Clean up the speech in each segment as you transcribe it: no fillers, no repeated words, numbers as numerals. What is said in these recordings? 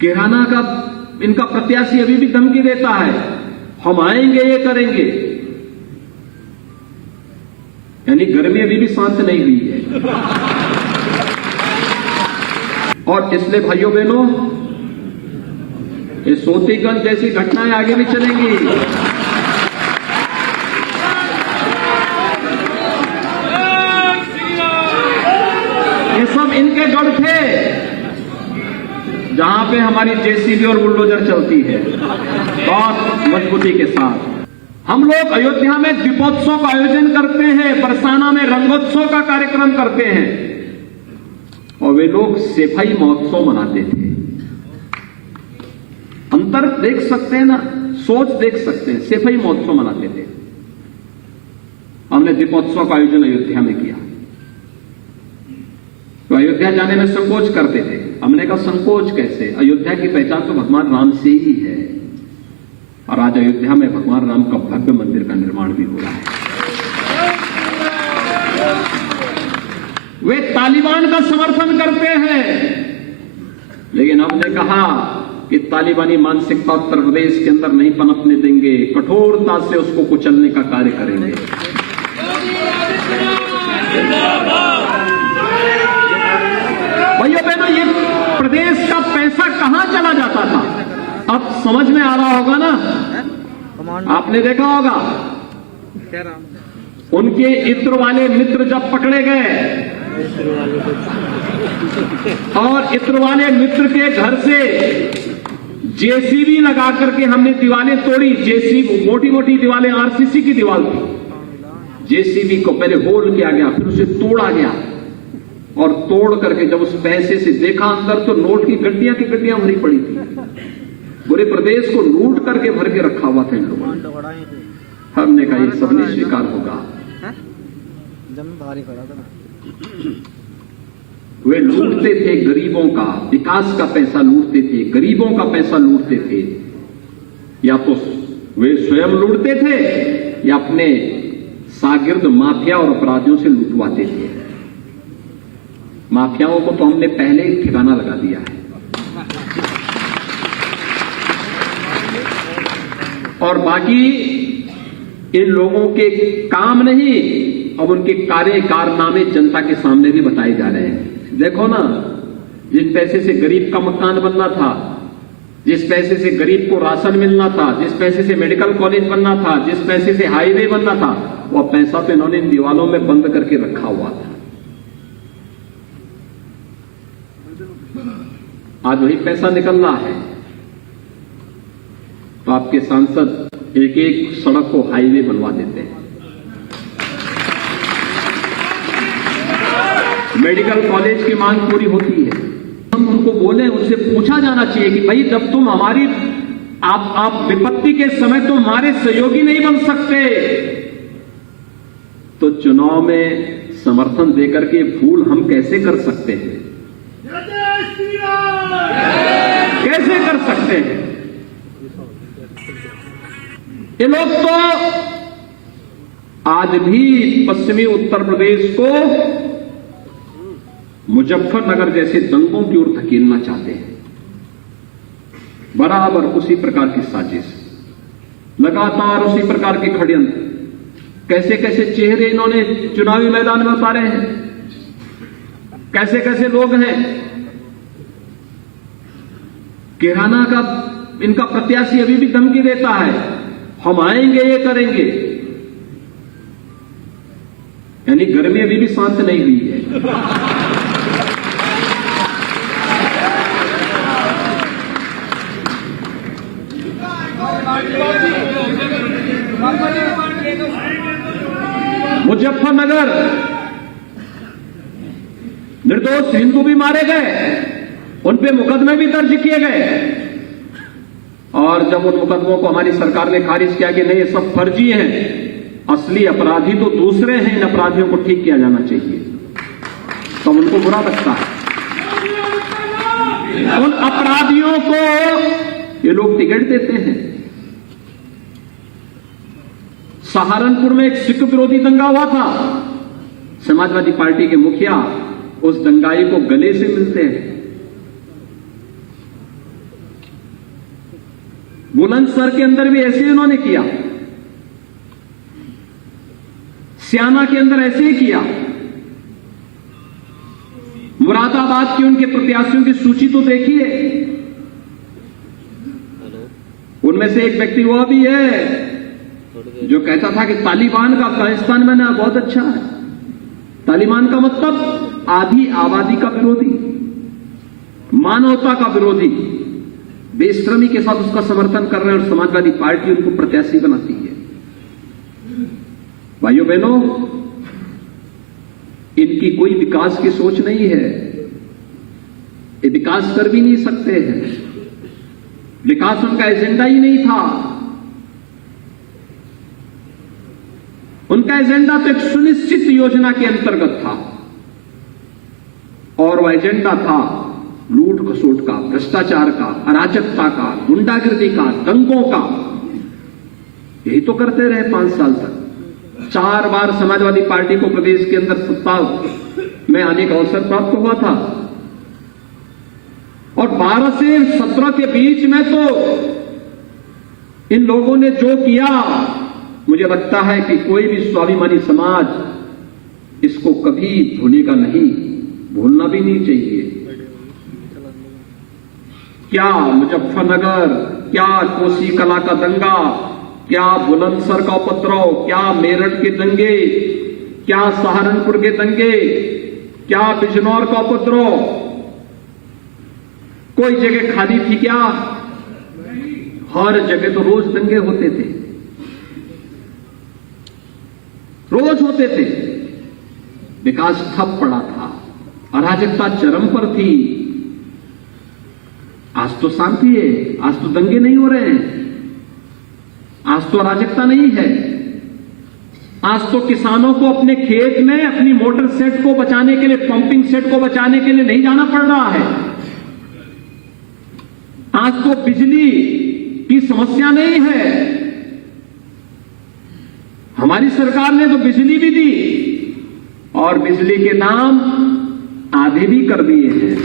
किराना का इनका प्रत्याशी अभी भी धमकी देता है, हम आएंगे, ये करेंगे। यानी गर्मी अभी भी शांत नहीं हुई है। और इसलिए भाइयों बहनों, ये सोतीगंज जैसी घटनाएं आगे भी चलेंगी। ये सब इनके गढ़ थे जहां पे हमारी जेसीबी और बुलडोजर चलती है बहुत मजबूती के साथ। हम लोग अयोध्या में दीपोत्सव का आयोजन करते हैं, बरसाना में रंगोत्सव का कार्यक्रम करते हैं, और वे लोग सफाई महोत्सव मनाते थे। अंतर देख सकते हैं ना, सोच देख सकते हैं। सफाई महोत्सव मनाते थे, हमने दीपोत्सव का आयोजन अयोध्या में किया। तो अयोध्या जाने में संकोच करते थे। हमने कहा संकोच कैसे, अयोध्या की पहचान तो भगवान राम से ही है, और आज अयोध्या में भगवान राम का भव्य मंदिर का निर्माण भी हो रहा है। वे तालिबान का समर्थन करते हैं, लेकिन हमने कहा कि तालिबानी मानसिकता उत्तर प्रदेश के अंदर नहीं पनपने देंगे, कठोरता से उसको कुचलने का कार्य करेंगे। भाइयों बहनों, ये प्रदेश का पैसा कहां चला जाता था, अब समझ में आ रहा होगा ना। आपने देखा होगा उनके इत्र वाले मित्र जब पकड़े गए और इत्र वाले मित्र के घर से जेसीबी लगा करके हमने दीवारें तोड़ी। जेसीबी मोटी मोटी दीवारें, आरसीसी की दीवार थी। जेसीबी को पहले होल किया गया, फिर उसे तोड़ा गया, और तोड़ करके जब उस पैसे से देखा अंदर तो नोट की गड्डियां की गड्डियां भरी पड़ी थी। पूरे प्रदेश को लूट करके भर के रखा हुआ था इन लोगों ने। हमने कहा ये सब नहीं स्वीकार होगा। वे लूटते थे गरीबों का, विकास का पैसा लूटते थे, गरीबों का पैसा लूटते थे। या तो वे स्वयं लूटते थे या अपने शागिर्द माफिया और अपराधियों से लूटवाते थे। माफियाओं को तो हमने पहले ही ठिकाना लगा दिया है, और बाकी इन लोगों के काम नहीं, अब उनके कार्य कारनामे जनता के सामने भी बताए जा रहे हैं। देखो ना, जिस पैसे से गरीब का मकान बनना था, जिस पैसे से गरीब को राशन मिलना था, जिस पैसे से मेडिकल कॉलेज बनना था, जिस पैसे से हाईवे बनना था, वह पैसा तो इन्होंने इन दीवालों में बंद करके रखा हुआ था। आज वही पैसा निकल रहा है, तो आपके सांसद एक एक सड़क को हाईवे बनवा देते हैं। मेडिकल कॉलेज की मांग पूरी होती है, हम उनको बोले, उनसे पूछा जाना चाहिए कि भाई जब तुम हमारी आप विपत्ति के समय तुम हमारे सहयोगी नहीं बन सकते, तो चुनाव में समर्थन देकर के भूल हम कैसे कर सकते हैं, कैसे कर सकते हैं। ये लोग तो आज भी पश्चिमी उत्तर प्रदेश को मुजफ्फरनगर जैसे दंगों की ओर धकेलना चाहते हैं। बराबर उसी प्रकार की साजिश, लगातार उसी प्रकार के षड्यंत्र, कैसे कैसे चेहरे इन्होंने चुनावी मैदान में उतारे हैं, कैसे कैसे लोग हैं। किराना का इनका प्रत्याशी अभी भी धमकी देता है, हम आएंगे, ये करेंगे। यानी गर्मी अभी भी शांत नहीं हुई है। मुजफ्फरनगर निर्दोष हिंदू भी मारे गए, उन पे मुकदमे भी दर्ज किए गए, और जब उन मुकदमों को हमारी सरकार ने खारिज किया कि नहीं, ये सब फर्जी हैं, असली अपराधी तो दूसरे हैं, इन अपराधियों को ठीक किया जाना चाहिए, तो उनको बुरा लगता है। उन अपराधियों को ये लोग टिकट देते हैं। सहारनपुर में एक सिख विरोधी दंगा हुआ था, समाजवादी पार्टी के मुखिया उस दंगाई को गले से मिलते हैं बुलंदशहर के अंदर भी ऐसे उन्होंने किया, स्याना के अंदर ऐसे ही किया। मुरादाबाद के उनके प्रत्याशियों की सूची तो देखिए, उनमें से एक व्यक्ति वह भी है जो कहता था कि तालिबान का अफगानिस्तान में ना बहुत अच्छा है। तालिबान का मतलब आधी आबादी का विरोधी, मानवता का विरोधी, बेशर्मी के साथ उसका समर्थन कर रहे हैं और समाजवादी पार्टी उनको प्रत्याशी बनाती है। भाइयों बहनों, इनकी कोई विकास की सोच नहीं है, ये विकास कर भी नहीं सकते हैं, विकास उनका एजेंडा ही नहीं था। उनका एजेंडा तो एक सुनिश्चित योजना के अंतर्गत था और वह एजेंडा था लूट खसोट का, भ्रष्टाचार का, अराजकता का, गुंडागिर्दी का, दंगों का। यही तो करते रहे 5 साल तक। 4 बार समाजवादी पार्टी को प्रदेश के अंदर सत्ता में आने का अवसर प्राप्त हुआ था और 12 से 17 के बीच में तो इन लोगों ने जो किया, मुझे लगता है कि कोई भी स्वाभिमानी समाज इसको कभी भूलेगा नहीं, भूलना भी नहीं चाहिए। क्या मुजफ्फरनगर, क्या कोसी कला का दंगा, क्या बुलंदशहर का उपद्रव, क्या मेरठ के दंगे, क्या सहारनपुर के दंगे, क्या बिजनौर का उपद्रव, कोई जगह खाली थी क्या? हर जगह तो रोज दंगे होते थे, रोज होते थे। विकास ठप पड़ा था, अराजकता चरम पर थी। आज तो शांति है, आज तो दंगे नहीं हो रहे हैं, आज तो अराजकता नहीं है। आज तो किसानों को अपने खेत में अपनी मोटर सेट को बचाने के लिए, पंपिंग सेट को बचाने के लिए नहीं जाना पड़ रहा है। आज तो बिजली की समस्या नहीं है। हमारी सरकार ने तो बिजली भी दी और बिजली के दाम आधे भी कर दिए हैं।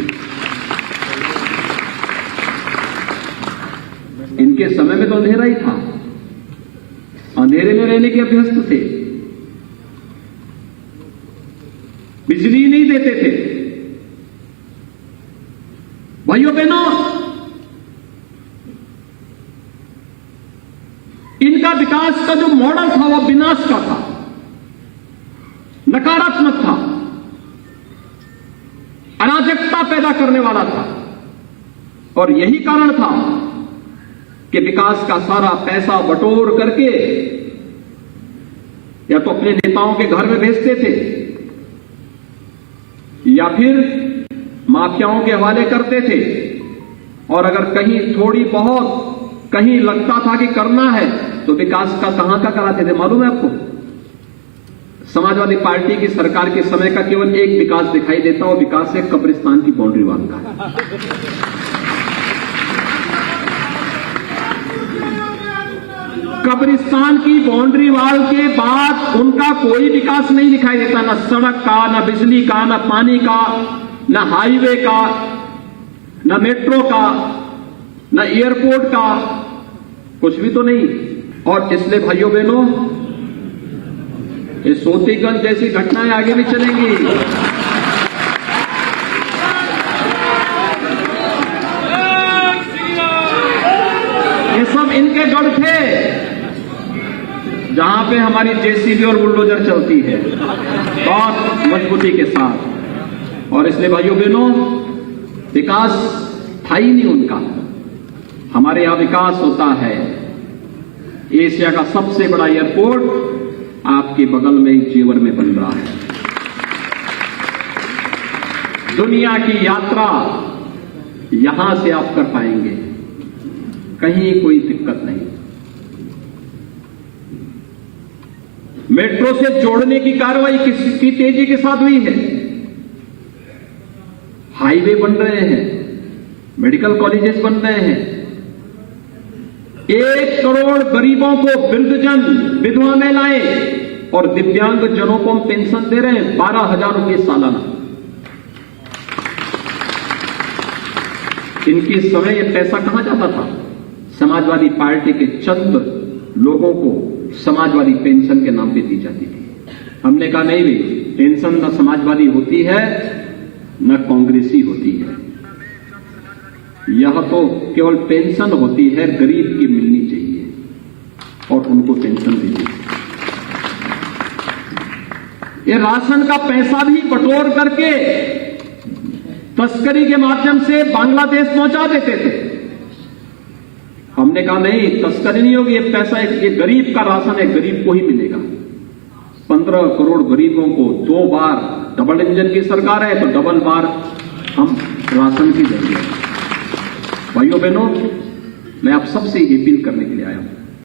इनके समय में तो अंधेरा ही था, अंधेरे में रहने के अभ्यस्त थे, बिजली नहीं देते थे। भाइयों बहनों, इनका विकास का जो मॉडल था वह विनाश का था, नकारात्मक था, अराजकता पैदा करने वाला था। और यही कारण था कि विकास का सारा पैसा बटोर करके या तो अपने नेताओं के घर में भेजते थे या फिर माफियाओं के हवाले करते थे। और अगर कहीं थोड़ी बहुत कहीं लगता था कि करना है तो विकास का कहां का कराते थे मालूम है आपको? समाजवादी पार्टी की सरकार के समय का केवल एक विकास दिखाई देता, और विकास है कब्रिस्तान की बाउंड्री वॉल का। कब्रिस्तान की बाउंड्री वॉल के बाद उनका कोई विकास नहीं दिखाई देता, ना सड़क का, ना बिजली का, ना पानी का, ना हाईवे का, ना मेट्रो का, ना एयरपोर्ट का, कुछ भी तो नहीं। और इसलिए भाइयों बहनों, ये सोतीगंज जैसी घटनाएं आगे भी चलेंगी। ये सब इनके गढ़ थे जहां पे हमारी जेसीबी और बुलडोजर चलती है बहुत मजबूती के साथ। और इसलिए भाइयों बहनों, विकास था ही नहीं उनका। हमारे यहां विकास होता है। एशिया का सबसे बड़ा एयरपोर्ट आपके बगल में एक जेवर में बन रहा है। दुनिया की यात्रा यहां से आप कर पाएंगे, कहीं कोई दिक्कत नहीं। मेट्रो से जोड़ने की कार्रवाई कितनी तेजी के साथ हुई है। हाईवे बन रहे हैं, मेडिकल कॉलेजेस बन रहे हैं। 1 करोड़ गरीबों को, वृद्धजन, विधवा महिलाएं और दिव्यांग जनों को हम पेंशन दे रहे हैं 12,000 रुपये सालाना। इनके समय यह पैसा कहां जाता था? समाजवादी पार्टी के चंद लोगों को समाजवादी पेंशन के नाम पे दी जाती थी। हमने कहा नहीं भाई, पेंशन न समाजवादी होती है न कांग्रेसी होती है, यह तो केवल पेंशन होती है, गरीब की मिलनी चाहिए और उनको पेंशन देनी चाहिए। ये राशन का पैसा भी बटोर करके तस्करी के माध्यम से बांग्लादेश पहुंचा देते थे। हमने कहा नहीं, तस्करी नहीं होगी, ये पैसा ये गरीब का राशन है, गरीब को ही मिलेगा। 15 करोड़ गरीबों को 2 बार, डबल इंजन की सरकार है तो डबल बार हम राशन की देंगे। भाइयों बहनों, मैं आप सबसे ये अपील करने के लिए आया हूं,